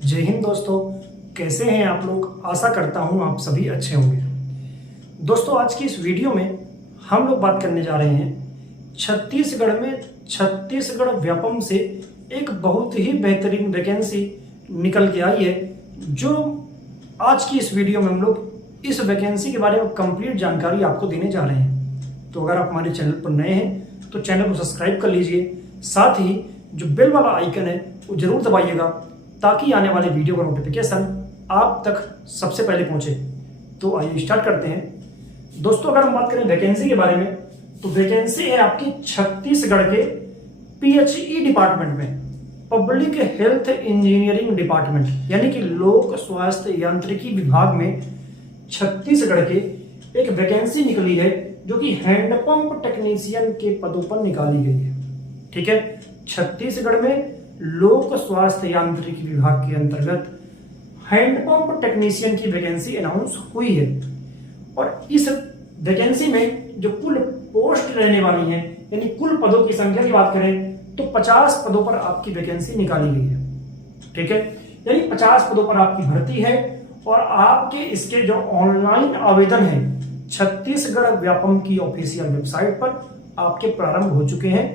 जय हिंद दोस्तों, कैसे हैं आप लोग। आशा करता हूं आप सभी अच्छे होंगे। दोस्तों, आज की इस वीडियो में हम लोग बात करने जा रहे हैं छत्तीसगढ़ में छत्तीसगढ़ व्यापम से एक बहुत ही बेहतरीन वैकेंसी निकल के आई है। जो आज की इस वीडियो में हम लोग इस वैकेंसी के बारे में कंप्लीट जानकारी आपको देने जा रहे हैं। तो अगर आप हमारे चैनल पर नए हैं तो चैनल को सब्सक्राइब कर लीजिए, साथ ही जो बेल वाला आइकन है वो जरूर दबाइएगा ताकि आने वाले वीडियो का नोटिफिकेशन आप तक सबसे पहले पहुंचे। तो आइए स्टार्ट करते हैं। दोस्तों, अगर हम बात करें वैकेंसी के बारे में तो वैकेंसी है आपकी छत्तीसगढ़ के PHE डिपार्टमेंट में, पब्लिक हेल्थ इंजीनियरिंग डिपार्टमेंट यानी कि लोक स्वास्थ्य यांत्रिकी विभाग में छत्तीसगढ़ के एक वैकेंसी निकली है जो कि हैंडपंप टेक्नीशियन के पदों पर निकाली गई है। ठीक है, छत्तीसगढ़ में लोक स्वास्थ्य यांत्रिकी विभाग के अंतर्गत हैंडपंप टेक्नीशियन की वैकेंसी अनाउंस हुई है। और इस वैकेंसी में जो कुल पोस्ट रहने वाली है यानी कुल पदों की संख्या की बात करें तो 50 पदों पर आपकी वैकेंसी निकाली गई है। ठीक है, यानी 50 पदों पर आपकी भर्ती है। और आपके इसके जो ऑनलाइन आवेदन है छत्तीसगढ़ व्यापम की ऑफिशियल वेबसाइट पर आपके प्रारंभ हो चुके हैं।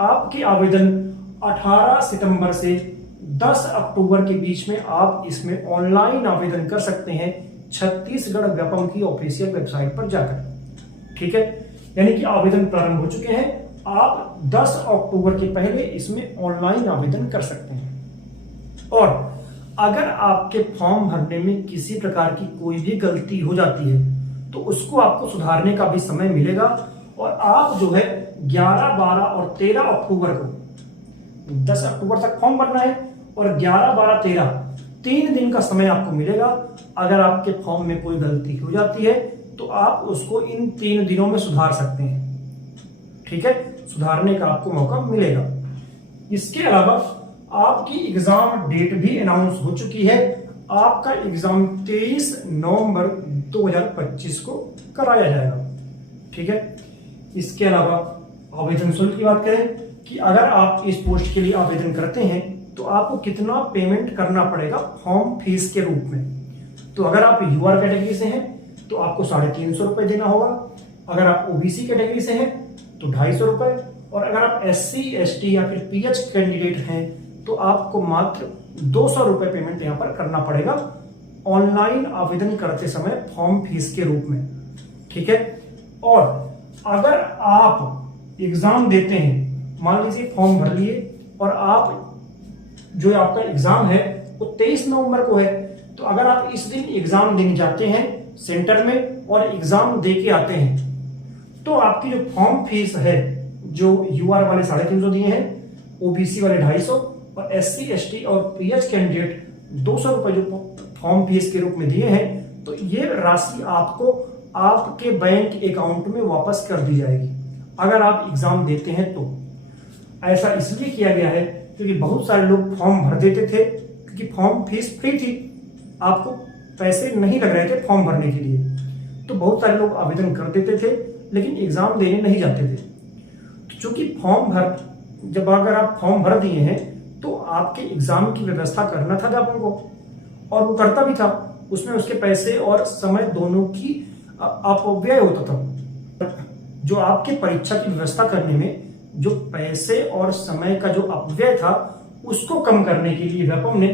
आपके आवेदन 18 सितंबर से 10 अक्टूबर के बीच में आप इसमें ऑनलाइन आवेदन कर सकते हैं छत्तीसगढ़ व्यापम की ऑफिशियल वेबसाइट पर जाकर। ठीक है, यानी कि आवेदन प्रारंभ हो चुके हैं। आप 10 अक्टूबर के पहले इसमें ऑनलाइन आवेदन कर सकते हैं। और अगर आपके फॉर्म भरने में किसी प्रकार की कोई भी गलती हो जाती है तो उसको आपको सुधारने का भी समय मिलेगा। और आप जो है 11, 12 और 13 अक्टूबर को 10 अक्टूबर तक फॉर्म भरना है और 11, 12, 13 3 दिन का समय आपको मिलेगा। अगर आपके फॉर्म में कोई गलती हो जाती है तो आप उसको इन 3 दिनों में सुधार सकते हैं। ठीक है, सुधारने का आपको मौका मिलेगा। इसके अलावा आपकी एग्जाम डेट भी अनाउंस हो चुकी है। आपका एग्जाम 23 नवंबर 2025 को कराया जाएगा। ठीक है, इसके अलावा आवेदन शुल्क की बात करें कि अगर आप इस पोस्ट के लिए आवेदन करते हैं तो आपको कितना पेमेंट करना पड़ेगा फॉर्म फीस के रूप में। तो अगर आप UR कैटेगरी से हैं तो आपको 350 रुपए देना होगा। अगर आप OBC कैटेगरी से हैं तो 250 रुपए। और अगर आप SC, ST या फिर PH कैंडिडेट हैं तो आपको मात्र 200 रुपए पेमेंट यहां पर करना पड़ेगा ऑनलाइन आवेदन करते समय फॉर्म फीस के रूप में। ठीक है, और अगर आप एग्जाम देते हैं, मान लीजिए फॉर्म भर लिए और आप जो आपका एग्जाम है वो 23 नवंबर को है, तो अगर आप इस दिन एग्जाम देने जाते हैं सेंटर में और एग्जाम दे के आते हैं तो आपकी जो फॉर्म फीस है, जो UR वाले 350 दिए हैं, OBC वाले 250 और SC, ST और PH कैंडिडेट 200 रुपए जो फॉर्म फीस के रूप में दिए हैं, तो ये राशि आपको आपके बैंक अकाउंट में वापस कर दी जाएगी अगर आप एग्जाम देते हैं तो। ऐसा इसलिए किया गया है क्योंकि बहुत सारे लोग फॉर्म भर देते थे क्योंकि फॉर्म फीस फ्री थी, आपको पैसे नहीं लग रहे थे फॉर्म भरने के लिए, तो बहुत सारे लोग आवेदन कर देते थे लेकिन एग्जाम देने नहीं जाते थे। तो चूंकि जब अगर आप फॉर्म भर दिए हैं तो आपके एग्जाम की व्यवस्था करना था जब उनको, और वो करता भी था, उसमें उसके पैसे और समय दोनों की अपव्यय होता था। जो आपके परीक्षा की व्यवस्था करने में जो पैसे और समय का जो अपव्यय था उसको कम करने के लिए व्यापम ने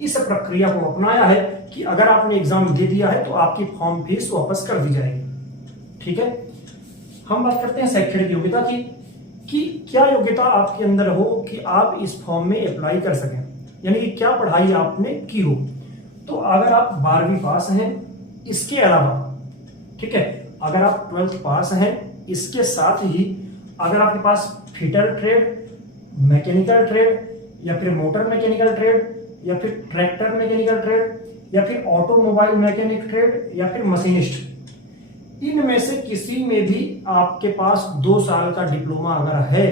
इस प्रक्रिया को अपनाया है कि अगर आपने एग्जाम दे दिया है तो आपकी फॉर्म फीस वापस कर दी जाएगी। ठीक है, हम बात करते हैं शैक्षणिक योग्यता की कि क्या योग्यता आपके अंदर हो कि आप इस फॉर्म में अप्लाई कर सकें, यानी कि क्या पढ़ाई आपने की हो। तो अगर आप 12वीं पास हैं, इसके अलावा ठीक है, अगर आप 12th पास हैं, इसके साथ ही अगर आपके पास फिटर ट्रेड, मैकेनिकल ट्रेड या फिर मोटर मैकेनिकल ट्रेड या फिर ट्रैक्टर मैकेनिकल ट्रेड या फिर ऑटोमोबाइल मैकेनिक ट्रेड या फिर मशीनिस्ट, इनमें से किसी में भी आपके पास 2 साल का डिप्लोमा अगर है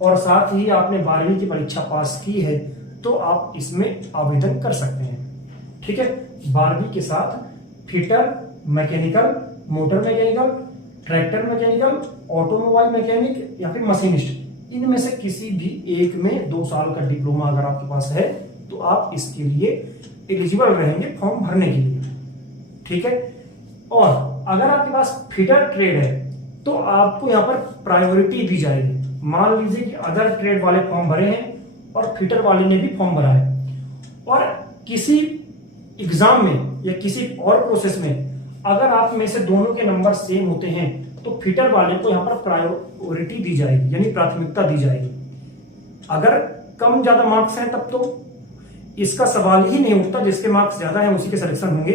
और साथ ही आपने 12वीं की परीक्षा पास की है तो आप इसमें आवेदन कर सकते हैं। ठीक है, 12वीं के साथ fitter, mechanical, motor mechanical, tractor mechanical, automobile mechanic या फिर मशीनिस्ट, इनमें से किसी भी एक में 2 साल का डिप्लोमा अगर आपके पास है तो आप इसके लिए एलिजिबल रहेंगे फॉर्म भरने के लिए। ठीक है, और अगर आपके पास फीडर ट्रेड है तो आपको यहाँ पर प्रायोरिटी दी जाएगी। मान लीजिए कि अदर ट्रेड वाले फॉर्म भरे हैं और फीडर वाले ने भी फॉर्म भरा है, और किसी एग्जाम में या किसी और प्रोसेस में अगर आप में से दोनों के नंबर सेम होते हैं तो फीडर वाले को यहाँ पर प्रायोरिटी दी जाएगी, यानी प्राथमिकता दी जाएगी। अगर कम ज्यादा मार्क्स हैं तब तो इसका सवाल ही नहीं उठता, जिसके मार्क्स ज्यादा हैं उसी के सिलेक्शन होंगे।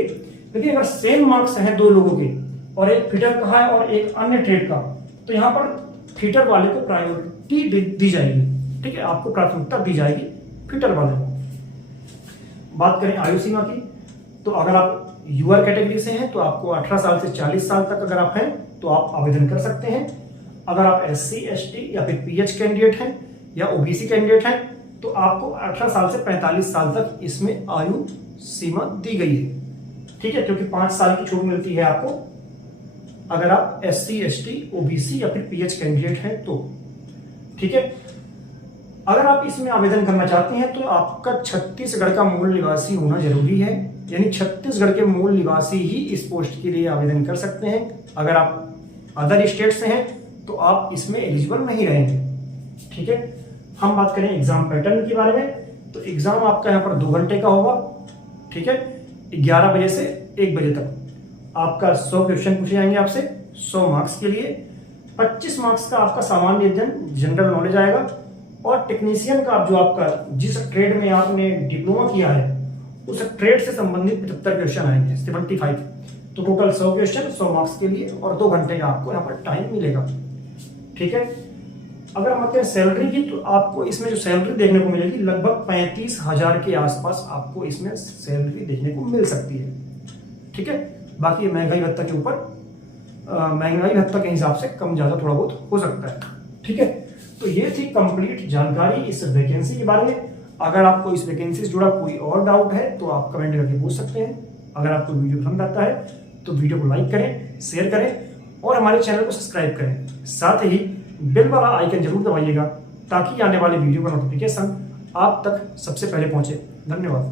लेकिन अगर सेम मार्क्स हैं दो लोगों के और एक फीडर का है और एक अन्य ट्रेड का, तो यहाँ पर फीडर वाले को प्रायोरिटी दी जाएगी। ठीक है, आपको प्राथमिकता दी जाएगी फीडर वाले को। बात करें आयु सीमा की, तो अगर आप यूआर कैटेगरी से हैं तो आपको 18 साल से 40 साल तक अगर आप हैं तो आप आवेदन कर सकते हैं। अगर आप SC ST या फिर PH कैंडिडेट हैं या OBC कैंडिडेट हैं तो आपको 18 साल से 45 साल तक इसमें आयु सीमा दी गई है। ठीक है, क्योंकि 5 साल की छूट मिलती है आपको अगर आप SC ST OBC या फिर PH कैंडिडेट हैं तो। ठीक है, अगर आप इसमें आवेदन करना चाहते हैं तो आपका छत्तीसगढ़ का मूल निवासी होना जरूरी है, यानी छत्तीसगढ़ के मूल निवासी ही इस पोस्ट के लिए आवेदन कर सकते हैं। अगर आप अदर स्टेट से हैं तो आप इसमें एलिजिबल नहीं रहेंगे। ठीक है, हम बात करें एग्जाम पैटर्न के बारे में, तो एग्जाम आपका यहाँ पर 2 घंटे का होगा। ठीक है, 11 बजे से 1 बजे तक आपका 100 क्वेश्चन पूछे जाएंगे आपसे 100 मार्क्स के लिए। 25 मार्क्स का आपका सामान्य अध्ययन जनरल नॉलेज आएगा, और टेक्नीशियन का जो आपका जिस ट्रेड में आपने डिप्लोमा किया है उस ट्रेड से संबंधित 75 क्वेश्चन आएंगे, 75। तो टोटल 100 क्वेश्चन 100 मार्क्स के लिए, और 2 घंटे का आपको यहाँ पर टाइम मिलेगा। ठीक है, अगर हम बात करें सैलरी की, तो आपको इसमें जो सैलरी देखने को मिलेगी लगभग 35,000 के आसपास आपको इसमें सैलरी देखने को मिल सकती है। ठीक है, बाकी महंगाई भत्ता के ऊपर महंगाई भत्ता के हिसाब से कम ज्यादा थोड़ा बहुत हो सकता है। ठीक है, तो ये थी कंप्लीट जानकारी इस वैकेंसी के बारे में। अगर आपको इस वैकेंसी से जुड़ा कोई और डाउट है तो आप कमेंट करके पूछ सकते हैं। अगर आपको वीडियो पसंद आता है तो वीडियो को लाइक करें, शेयर करें और हमारे चैनल को सब्सक्राइब करें। साथ ही बेल वाला आइकन जरूर दबाइएगा ताकि आने वाले वीडियो का नोटिफिकेशन आप तक सबसे पहले पहुंचे। धन्यवाद।